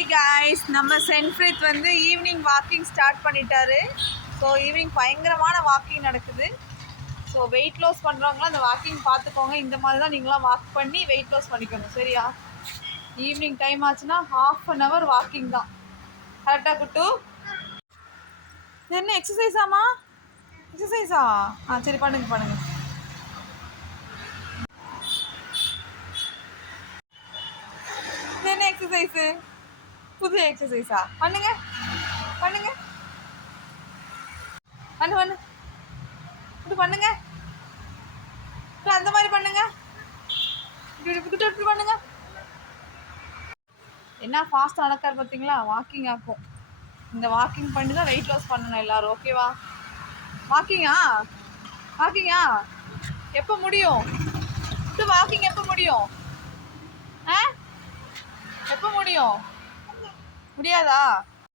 Hi guys, நம்ம சென்ஃப்ரித் வந்து evening walking start பண்ணிட்டாரு. ஸோ ஈவினிங் பயங்கரமான வாக்கிங் நடக்குது. ஸோ வெயிட் லாஸ் பண்ணுறவங்களாம் அந்த வாக்கிங் பார்த்துக்கோங்க. இந்த மாதிரி தான் நீங்களாம் வாக் பண்ணி வெயிட் லாஸ் பண்ணிக்கோங்க, சரியா? ஈவினிங் டைம் ஆச்சுன்னா ½ வாக்கிங் தான். கரெக்டாக குட்டு? என்ன எக்ஸசைஸாமா? எக்ஸசைஸா? சரி, பண்ணுங்க. என்ன எக்ஸசைஸு? புது எக்ஸசைஸா? பண்ணுங்க. பண்ணு இது பண்ணுங்க. அந்த மாதிரி பண்ணுங்க. இப்படி பண்ணுங்க. என்ன ஃபாஸ்ட்டாக நடக்காரு பார்த்தீங்களா? வாக்கிங் ஆக்கும். இந்த வாக்கிங் பண்ணி தான் வெயிட் லாஸ் பண்ணணும் எல்லாரும், ஓகேவா? வாக்கிங்கா எப்போ முடியும்? இது வாக்கிங் எப்போ முடியும்? எப்போ முடியும்? முடியாதா?